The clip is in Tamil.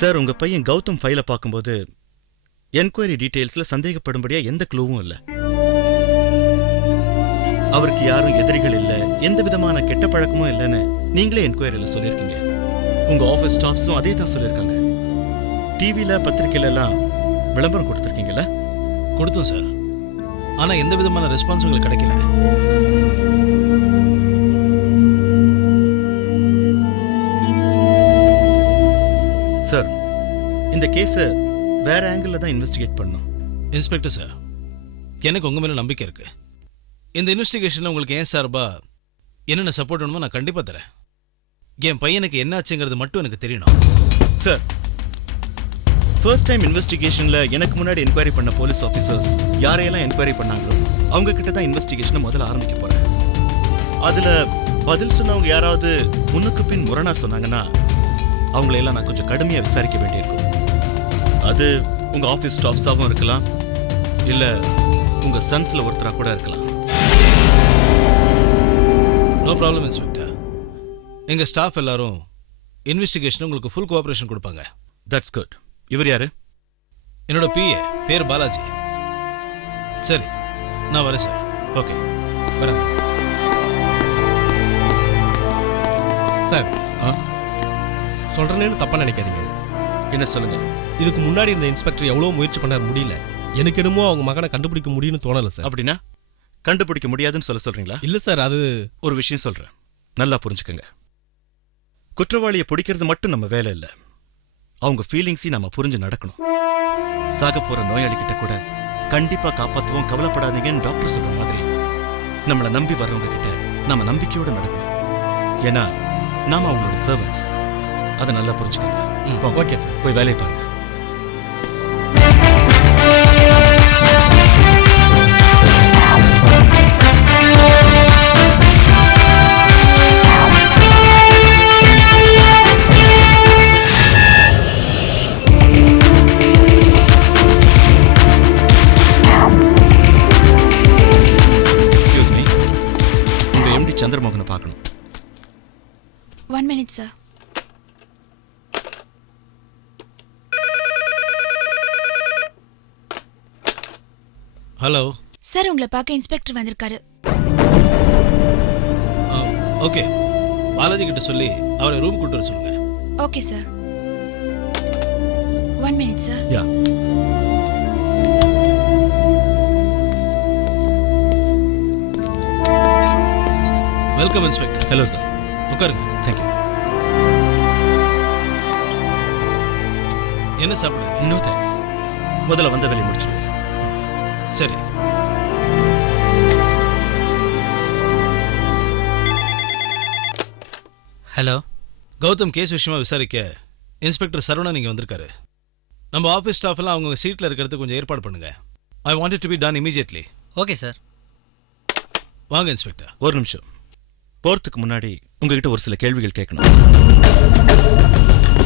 சார் உங்க பையன் கௌதம் ஃபைலை பார்க்கும்போது என்கொயரி டீட்டெயில்ஸ்ல சந்தேகப்படும்படியா எந்த க்ளூவும் இல்லை. அவருக்கு யாரும் எதிரிகள் இல்லை எந்த விதமான கெட்ட பழக்கமும் இல்லைன்னு நீங்களே என்கொயரியில் சொல்லியிருக்கீங்க. உங்க ஆஃபீஸ் ஸ்டாஃப்ஸும் அதே தான் சொல்லியிருக்காங்க. டிவியில் பத்திரிகையில எல்லாம் விளம்பரம் கொடுத்துருக்கீங்களா கொடுத்தோம் சார். ஆனால் எந்த விதமான ரெஸ்பான்ஸ் உங்களுக்கு கிடைக்கல. சார் இந்த கேஸை வேற ஆங்கிள் தான் இன்வெஸ்டிகேட் பண்ணணும். இன்ஸ்பெக்டர் சார் எனக்கு உங்க மேல நம்பிக்கை இருக்கு. இந்த இன்வெஸ்டிகேஷன்ல உங்களுக்கு ஏன் சார்பா என்னென்ன சப்போர்ட் வேணுமோ நான் கண்டிப்பா தரேன். என் பையனுக்கு என்னாச்சுங்கிறது மட்டும் எனக்கு தெரியணும். சார் ஃபர்ஸ்ட் டைம் இன்வெஸ்டிகேஷன்ல எனக்கு முன்னாடி என்கொயரி பண்ண போலீஸ் ஆஃபீஸர்ஸ் யாரையெல்லாம் என்கொயரி பண்ணாங்களோ அவங்க கிட்ட தான் இன்வெஸ்டிகேஷனை முதல்ல ஆரம்பிக்க போறேன். அதுல பதில் சொன்னவங்க யாராவது முன்னுக்கு பின் முரணா சொன்னாங்கன்னா அவங்களையெல்லாம் நான் கொஞ்சம் கடுமையா விசாரிக்க வேண்டியிருக்கும். அது உங்க ஆஃபீஸ் ஸ்டாஃப்ஸாகவும் இருக்கலாம். இல்ல உங்க சன்ஸ்ல ஒருத்தரா கூட இருக்கலாம். நோ ப்ராப்ளம் இன்ஸ்பெக்டர் எங்க ஸ்டாஃப் எல்லாரும் இன்வெஸ்டிகேஷன் உங்களுக்கு ஃபுல் கோஆபரேஷன் கொடுப்பாங்க. தட்ஸ் குட் இவர் யாரு? என்னோட பிஏ பேர் பாலாஜி. சரி நான் வரேன் சார் ஓகே வரேன். சார் ஆ? சொல்கிறேன்னு தப்பாக நினைக்காதீங்க. என்ன சொல்லுங்க? இதுக்கு முன்னாடி இந்த இன்ஸ்பெக்டர் எவ்வளோ முயற்சி பண்ணார் முடியல. எனக்கு என்னமோ அவங்க மகனை கண்டுபிடிக்க முடியும்னு தோணலை சார். அப்படின்னா கண்டுபிடிக்க முடியாதுன்னு சொல்ல சொல்றீங்களா? இல்லை சார் அது ஒரு விஷயம் சொல்றேன். நல்லா புரிஞ்சுக்கங்க. குற்றவாளியை பிடிக்கிறது மட்டும் நம்ம வேலை இல்ல. அவங்க ஃபீலிங்ஸையும் நம்ம புரிஞ்சு நடக்கணும். சாக போற நோயாளி கிட்ட கூட கண்டிப்பா காப்பாத்துவோம் கவலைப்படாதீங்கன்னு டாக்டர் சொல்ற மாதிரி நம்மளை நம்பி வர்றவங்க கிட்ட நம்ம நம்பிக்கையோட நடக்கணும். ஏன்னா நாம அவங்களோட சர்வன்ஸ் அதை நல்லா புரிஞ்சுக்கோங்க. Okay sir. போய் வேலையை பாருங்க. சந்திரமோகனை பார்க்கணும். One minute sir hello sir உங்களை பார்க்க இன்ஸ்பெக்டர் வந்திருக்காரு. ஓகே பாலாஜி கிட்ட சொல்லி அவரை ரூம் கூட்டு வர சொல்லுங்க. Okay sir one minute sir yeah welcome inspector hello sir உட்காருங்க. தேங்க்யூ என்ன சாப்பிடுங்க நோ தேங்க்ஸ் முதல்ல வந்த வேலையை முடிச்சிடுவோம் சரி. ஹலோ. கௌதம் கேஸ் விஷயமா விசாரிக்க இன்ஸ்பெக்டர் சரவணன் இங்க வந்திருக்காரு. நம்ம ஆஃபீஸ் ஸ்டாஃப் எல்லாம் அவங்க சீட்ல இருக்கிறதுக்கு கொஞ்சம் ஏற்பாடு பண்ணுங்க. I want to be done immediately okay sir. வாங்க இன்ஸ்பெக்டர். ஒரு நிமிஷம். போறதுக்கு முன்னாடி உங்ககிட்ட ஒரு சில கேள்விகள் கேட்கணும்.